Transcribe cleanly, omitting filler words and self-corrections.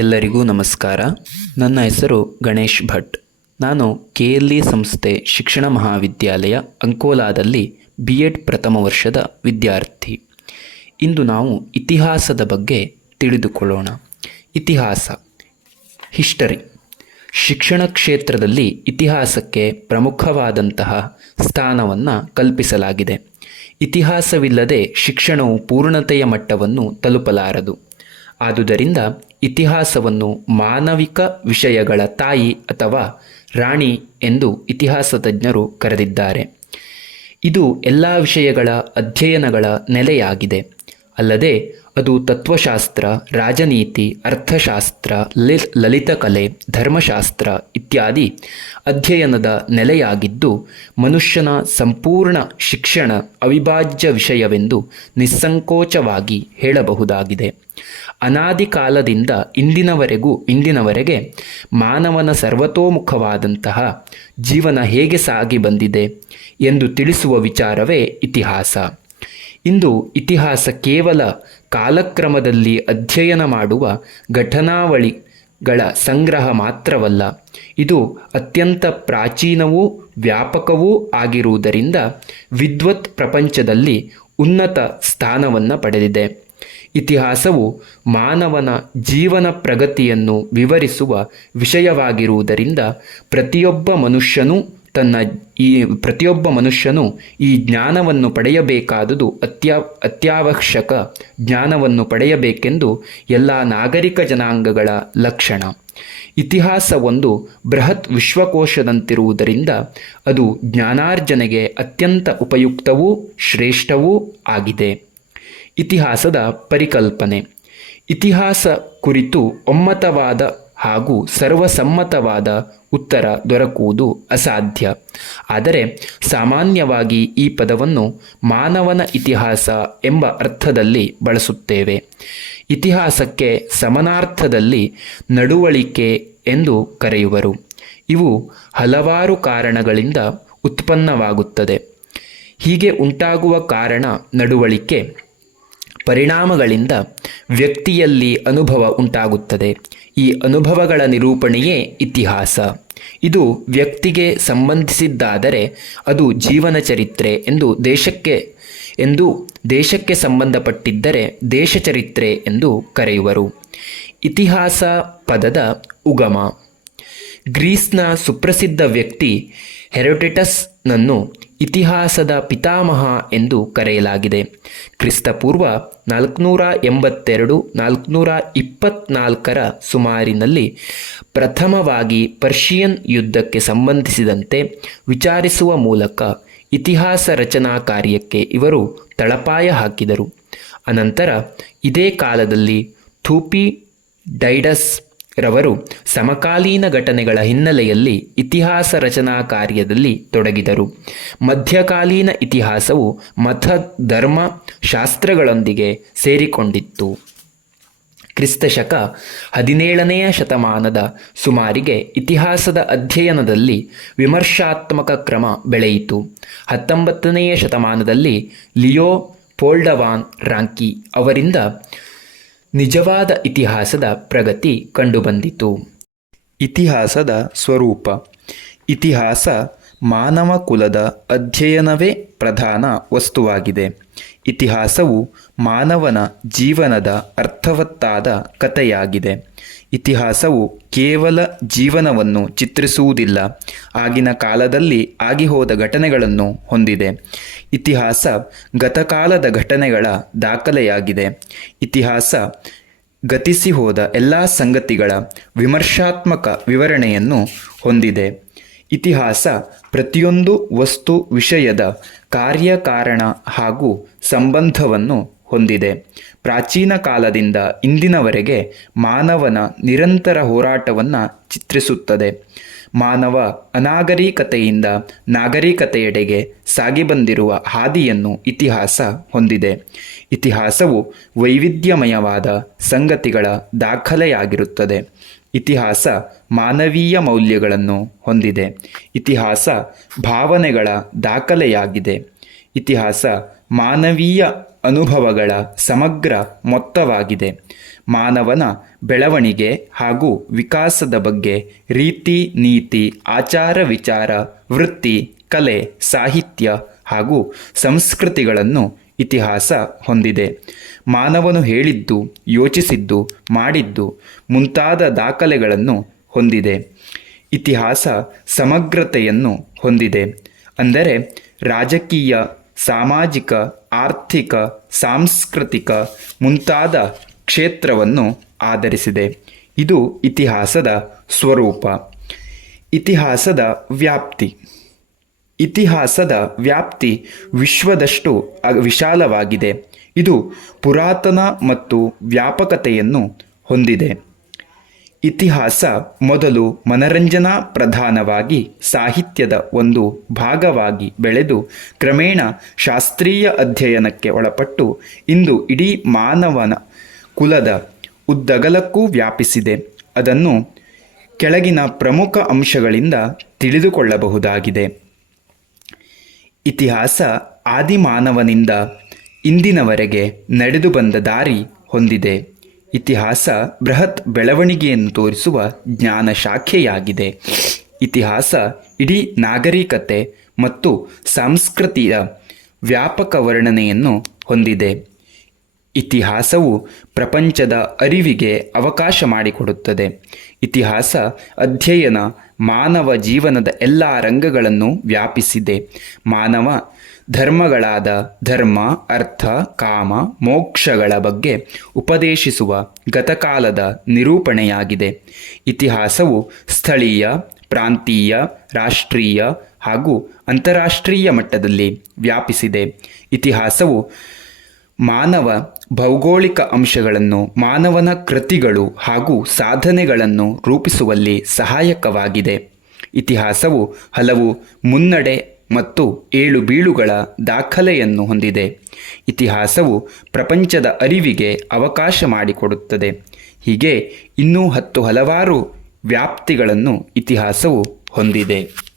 ಎಲ್ಲರಿಗೂ ನಮಸ್ಕಾರ. ನನ್ನ ಹೆಸರು ಗಣೇಶ್ ಭಟ್. ನಾನು KLE ಸಂಸ್ಥೆ ಶಿಕ್ಷಣ ಮಹಾವಿದ್ಯಾಲಯ ಅಂಕೋಲಾದಲ್ಲಿ BEd ಪ್ರಥಮ ವರ್ಷದ ವಿದ್ಯಾರ್ಥಿ. ಇಂದು ನಾವು ಇತಿಹಾಸದ ಬಗ್ಗೆ ತಿಳಿದುಕೊಳ್ಳೋಣ. ಇತಿಹಾಸ, ಹಿಸ್ಟರಿ. ಶಿಕ್ಷಣ ಕ್ಷೇತ್ರದಲ್ಲಿ ಇತಿಹಾಸಕ್ಕೆ ಪ್ರಮುಖವಾದಂತಹ ಸ್ಥಾನವನ್ನು ಕಲ್ಪಿಸಲಾಗಿದೆ. ಇತಿಹಾಸವಿಲ್ಲದೆ ಶಿಕ್ಷಣವು ಪೂರ್ಣತೆಯ ಮಟ್ಟವನ್ನು ತಲುಪಲಾರದು. ಆದುದರಿಂದ ಇತಿಹಾಸವನ್ನು ಮಾನವಿಕ ವಿಷಯಗಳ ತಾಯಿ ಅಥವಾ ರಾಣಿ ಎಂದು ಇತಿಹಾಸ ತಜ್ಞರು ಕರೆದಿದ್ದಾರೆ. ಇದು ಎಲ್ಲ ವಿಷಯಗಳ ಅಧ್ಯಯನಗಳ ನೆಲೆಯಾಗಿದೆ. ಅಲ್ಲದೆ ಅದು ತತ್ವಶಾಸ್ತ್ರ, ರಾಜನೀತಿ, ಅರ್ಥಶಾಸ್ತ್ರ, ಲಲಿತಕಲೆ, ಧರ್ಮಶಾಸ್ತ್ರ ಇತ್ಯಾದಿ ಅಧ್ಯಯನದ ನೆಲೆಯಾಗಿದ್ದು, ಮನುಷ್ಯನ ಸಂಪೂರ್ಣ ಶಿಕ್ಷಣ ಅವಿಭಾಜ್ಯ ವಿಷಯವೆಂದು ನಿಸ್ಸಂಕೋಚವಾಗಿ ಹೇಳಬಹುದಾಗಿದೆ. ಅನಾದಿ ಕಾಲದಿಂದ ಇಂದಿನವರೆಗೆ ಮಾನವನ ಸರ್ವತೋಮುಖವಾದಂತಹ ಜೀವನ ಹೇಗೆ ಸಾಗಿ ಬಂದಿದೆ ಎಂದು ತಿಳಿಸುವ ವಿಚಾರವೇ ಇತಿಹಾಸ. ಇಂದು ಇತಿಹಾಸ ಕೇವಲ ಕಾಲಕ್ರಮದಲ್ಲಿ ಅಧ್ಯಯನ ಮಾಡುವ ಘಟನಾವಳಿಗಳ ಸಂಗ್ರಹ ಮಾತ್ರವಲ್ಲ, ಇದು ಅತ್ಯಂತ ಪ್ರಾಚೀನವೂ ವ್ಯಾಪಕವೂ ಆಗಿರುವುದರಿಂದ ವಿದ್ವತ್ ಪ್ರಪಂಚದಲ್ಲಿ ಉನ್ನತ ಸ್ಥಾನವನ್ನು ಪಡೆದಿದೆ. ಇತಿಹಾಸವು ಮಾನವನ ಜೀವನ ಪ್ರಗತಿಯನ್ನು ವಿವರಿಸುವ ವಿಷಯವಾಗಿರುವುದರಿಂದ ಪ್ರತಿಯೊಬ್ಬ ಮನುಷ್ಯನು ಈ ಜ್ಞಾನವನ್ನು ಪಡೆಯಬೇಕಾದುದು ಅತ್ಯವಶ್ಯಕ ಜ್ಞಾನವನ್ನು ಪಡೆಯಬೇಕೆಂದು ಎಲ್ಲ ನಾಗರಿಕ ಜನಾಂಗಗಳ ಲಕ್ಷಣ. ಇತಿಹಾಸ ಒಂದು ಬೃಹತ್ ವಿಶ್ವಕೋಶದಂತಿರುವುದರಿಂದ ಅದು ಜ್ಞಾನಾರ್ಜನೆಗೆ ಅತ್ಯಂತ ಉಪಯುಕ್ತವೂ ಶ್ರೇಷ್ಠವೂ ಆಗಿದೆ. ಇತಿಹಾಸದ ಪರಿಕಲ್ಪನೆ. ಇತಿಹಾಸ ಕುರಿತು ಒಮ್ಮತವಾದ ಹಾಗೂ ಸರ್ವಸಮ್ಮತವಾದ ಉತ್ತರ ದೊರಕುವುದು ಅಸಾಧ್ಯ. ಆದರೆ ಸಾಮಾನ್ಯವಾಗಿ ಈ ಪದವನ್ನು ಮಾನವನ ಇತಿಹಾಸ ಎಂಬ ಅರ್ಥದಲ್ಲಿ ಬಳಸುತ್ತೇವೆ. ಇತಿಹಾಸಕ್ಕೆ ಸಮಾನಾರ್ಥದಲ್ಲಿ ನಡವಳಿಕೆ ಎಂದು ಕರೆಯುವರು. ಇವು ಹಲವಾರು ಕಾರಣಗಳಿಂದ ಉತ್ಪನ್ನವಾಗುತ್ತದೆ. ಹೀಗೆ ಉಂಟಾಗುವ ಕಾರಣ ನಡವಳಿಕೆ ಪರಿಣಾಮಗಳಿಂದ ವ್ಯಕ್ತಿಯಲ್ಲಿ ಅನುಭವ ಉಂಟಾಗುತ್ತದೆ. ಈ ಅನುಭವಗಳ ನಿರೂಪಣೆಯೇ ಇತಿಹಾಸ. ಇದು ವ್ಯಕ್ತಿಗೆ ಸಂಬಂಧಿಸಿದ್ದಾದರೆ ಅದು ಜೀವನ ಚರಿತ್ರೆ ಎಂದು, ದೇಶಕ್ಕೆ ಸಂಬಂಧಪಟ್ಟಿದ್ದರೆ ದೇಶ ಚರಿತ್ರೆ ಎಂದು ಕರೆಯುವರು. ಇತಿಹಾಸ ಪದದ ಉಗಮ. ಗ್ರೀಸ್ನ ಸುಪ್ರಸಿದ್ಧ ವ್ಯಕ್ತಿ ಹೆರೋಡಟಸ್ನನ್ನು ಇತಿಹಾಸದ ಪಿತಾಮಹ ಎಂದು ಕರೆಯಲಾಗಿದೆ. ಕ್ರಿಸ್ತಪೂರ್ವ 482-424 ಸುಮಾರಿನಲ್ಲಿ ಪ್ರಥಮವಾಗಿ ಪರ್ಷಿಯನ್ ಯುದ್ಧಕ್ಕೆ ಸಂಬಂಧಿಸಿದಂತೆ ವಿಚಾರಿಸುವ ಮೂಲಕ ಇತಿಹಾಸ ರಚನಾ ಕಾರ್ಯಕ್ಕೆ ಇವರು ತಳಪಾಯ ಹಾಕಿದರು. ಅನಂತರ ಇದೇ ಕಾಲದಲ್ಲಿ ಥೂಪಿಡೈಡಸ್ ರವರು ಸಮಕಾಲೀನ ಘಟನೆಗಳ ಹಿನ್ನೆಲೆಯಲ್ಲಿ ಇತಿಹಾಸ ರಚನಾ ಕಾರ್ಯದಲ್ಲಿ ತೊಡಗಿದರು. ಮಧ್ಯಕಾಲೀನ ಇತಿಹಾಸವು ಮತ, ಧರ್ಮ, ಶಾಸ್ತ್ರಗಳೊಂದಿಗೆ ಸೇರಿಕೊಂಡಿತ್ತು. ಕ್ರಿಸ್ತಶಕ 17ನೇ ಶತಮಾನದ ಸುಮಾರಿಗೆ ಇತಿಹಾಸದ ಅಧ್ಯಯನದಲ್ಲಿ ವಿಮರ್ಶಾತ್ಮಕ ಕ್ರಮ ಬೆಳೆಯಿತು. 19ನೇ ಶತಮಾನದಲ್ಲಿ ಲಿಯೋಪೋಲ್ಡ್ ವಾನ್ ರಾಂಕಿ ಅವರಿಂದ ನಿಜವಾದ ಇತಿಹಾಸದ ಪ್ರಗತಿ ಕಂಡುಬಂದಿತು. ಇತಿಹಾಸದ ಸ್ವರೂಪ. ಇತಿಹಾಸ ಮಾನವ ಕುಲದ ಅಧ್ಯಯನವೇ ಪ್ರಧಾನ ವಸ್ತುವಾಗಿದೆ. ಇತಿಹಾಸವು ಮಾನವನ ಜೀವನದ ಅರ್ಥವತ್ತಾದ ಕಥೆಯಾಗಿದೆ. ಇತಿಹಾಸವು ಕೇವಲ ಜೀವನವನ್ನು ಚಿತ್ರಿಸುವುದಿಲ್ಲ, ಆಗಿನ ಕಾಲದಲ್ಲಿ ಆಗಿಹೋದ ಘಟನೆಗಳನ್ನು ಹೊಂದಿದೆ. ಇತಿಹಾಸ ಗತಕಾಲದ ಘಟನೆಗಳ ದಾಖಲೆಯಾಗಿದೆ. ಇತಿಹಾಸ ಗತಿಸಿ ಹೋದ ಎಲ್ಲ ಸಂಗತಿಗಳ ವಿಮರ್ಶಾತ್ಮಕ ವಿವರಣೆಯನ್ನು ಹೊಂದಿದೆ. ಇತಿಹಾಸ ಪ್ರತಿಯೊಂದು ವಸ್ತು ವಿಷಯದ ಕಾರ್ಯಕಾರಣ ಹಾಗೂ ಸಂಬಂಧವನ್ನು ಹೊಂದಿದೆ. ಪ್ರಾಚೀನ ಕಾಲದಿಂದ ಇಂದಿನವರೆಗೆ ಮಾನವನ ನಿರಂತರ ಹೋರಾಟವನ್ನು ಚಿತ್ರಿಸುತ್ತದೆ. ಮಾನವ ಅನಾಗರಿಕತೆಯಿಂದ ನಾಗರಿಕತೆಯೆಡೆಗೆ ಸಾಗಿಬಂದಿರುವ ಹಾದಿಯನ್ನು ಇತಿಹಾಸ ಹೊಂದಿದೆ. ಇತಿಹಾಸವು ವೈವಿಧ್ಯಮಯವಾದ ಸಂಗತಿಗಳ ದಾಖಲೆಯಾಗಿರುತ್ತದೆ. ಇತಿಹಾಸ ಮಾನವೀಯ ಮೌಲ್ಯಗಳನ್ನು ಹೊಂದಿದೆ. ಇತಿಹಾಸ ಭಾವನೆಗಳ ದಾಖಲೆಯಾಗಿದೆ. ಇತಿಹಾಸ ಮಾನವೀಯ ಅನುಭವಗಳ ಸಮಗ್ರ ಮೊತ್ತವಾಗಿದೆ. ಮಾನವನ ಬೆಳವಣಿಗೆ ಹಾಗೂ ವಿಕಾಸದ ಬಗ್ಗೆ ರೀತಿ ನೀತಿ ಆಚಾರ ವಿಚಾರ ವೃತ್ತಿ ಕಲೆ ಸಾಹಿತ್ಯ ಹಾಗೂ ಸಂಸ್ಕೃತಿಗಳನ್ನು ಇತಿಹಾಸ ಹೊಂದಿದೆ. ಮಾನವನು ಹೇಳಿದ್ದು ಯೋಚಿಸಿದ್ದು ಮಾಡಿದ್ದು ಮುಂತಾದ ದಾಖಲೆಗಳನ್ನು ಹೊಂದಿದೆ. ಇತಿಹಾಸ ಸಮಗ್ರತೆಯನ್ನು ಹೊಂದಿದೆ. ಅಂದರೆ ರಾಜಕೀಯ ಸಾಮಾಜಿಕ ಆರ್ಥಿಕ ಸಾಂಸ್ಕೃತಿಕ ಮುಂತಾದ ಕ್ಷೇತ್ರವನ್ನು ಆಧರಿಸಿದೆ. ಇದು ಇತಿಹಾಸದ ಸ್ವರೂಪ. ಇತಿಹಾಸದ ವ್ಯಾಪ್ತಿ. ಇತಿಹಾಸದ ವ್ಯಾಪ್ತಿ ವಿಶ್ವದಷ್ಟು ವಿಶಾಲವಾಗಿದೆ. ಇದು ಪುರಾತನ ಮತ್ತು ವ್ಯಾಪಕತೆಯನ್ನು ಹೊಂದಿದೆ. ಇತಿಹಾಸ ಮೊದಲು ಮನರಂಜನಾ ಪ್ರಧಾನವಾಗಿ ಸಾಹಿತ್ಯದ ಒಂದು ಭಾಗವಾಗಿ ಬೆಳೆದು ಕ್ರಮೇಣ ಶಾಸ್ತ್ರೀಯ ಅಧ್ಯಯನಕ್ಕೆ ಒಳಪಟ್ಟು ಇಂದು ಇಡೀ ಮಾನವನ ಕುಲದ ಉದ್ದಗಲಕ್ಕೂ ವ್ಯಾಪಿಸಿದೆ. ಅದನ್ನು ಕೆಳಗಿನ ಪ್ರಮುಖ ಅಂಶಗಳಿಂದ ತಿಳಿದುಕೊಳ್ಳಬಹುದಾಗಿದೆ. ಇತಿಹಾಸ ಆದಿಮಾನವನಿಂದ ಇಂದಿನವರೆಗೆ ನಡೆದು ಬಂದ ದಾರಿ ಹೊಂದಿದೆ. ಇತಿಹಾಸ ಬೃಹತ್ ಬೆಳವಣಿಗೆಯನ್ನು ತೋರಿಸುವ ಜ್ಞಾನ ಶಾಖೆಯಾಗಿದೆ. ಇತಿಹಾಸ ಇಡೀ ನಾಗರಿಕತೆ ಮತ್ತು ಸಂಸ್ಕೃತಿಯ ವ್ಯಾಪಕ ವರ್ಣನೆಯನ್ನು ಹೊಂದಿದೆ. ಇತಿಹಾಸವು ಪ್ರಪಂಚದ ಅರಿವಿಗೆ ಅವಕಾಶ ಮಾಡಿಕೊಡುತ್ತದೆ. ಇತಿಹಾಸ ಅಧ್ಯಯನ ಮಾನವ ಜೀವನದ ಎಲ್ಲ ರಂಗಗಳನ್ನು ವ್ಯಾಪಿಸಿದೆ. ಮಾನವ ಧರ್ಮಗಳಾದ ಧರ್ಮ ಅರ್ಥ ಕಾಮ ಮೋಕ್ಷಗಳ ಬಗ್ಗೆ ಉಪದೇಶಿಸುವ ಗತಕಾಲದ ನಿರೂಪಣೆಯಾಗಿದೆ. ಇತಿಹಾಸವು ಸ್ಥಳೀಯ ಪ್ರಾಂತೀಯ ರಾಷ್ಟ್ರೀಯ ಹಾಗೂ ಅಂತಾರಾಷ್ಟ್ರೀಯ ಮಟ್ಟದಲ್ಲಿ ವ್ಯಾಪಿಸಿದೆ. ಇತಿಹಾಸವು ಮಾನವ ಭೌಗೋಳಿಕ ಅಂಶಗಳನ್ನು ಮಾನವನ ಕೃತಿಗಳು ಹಾಗೂ ಸಾಧನೆಗಳನ್ನು ರೂಪಿಸುವಲ್ಲಿ ಸಹಾಯಕವಾಗಿದೆ. ಇತಿಹಾಸವು ಹಲವು ಮುನ್ನಡೆ ಮತ್ತು ಏಳು ಬೀಳುಗಳ ದಾಖಲೆಯನ್ನು ಹೊಂದಿದೆ. ಇತಿಹಾಸವು ಪ್ರಪಂಚದ ಅರಿವಿಗೆ ಅವಕಾಶ ಮಾಡಿಕೊಡುತ್ತದೆ. ಹೀಗೆ ಇನ್ನೂ ಹಲವಾರು ವ್ಯಾಪ್ತಿಗಳನ್ನು ಇತಿಹಾಸವು ಹೊಂದಿದೆ.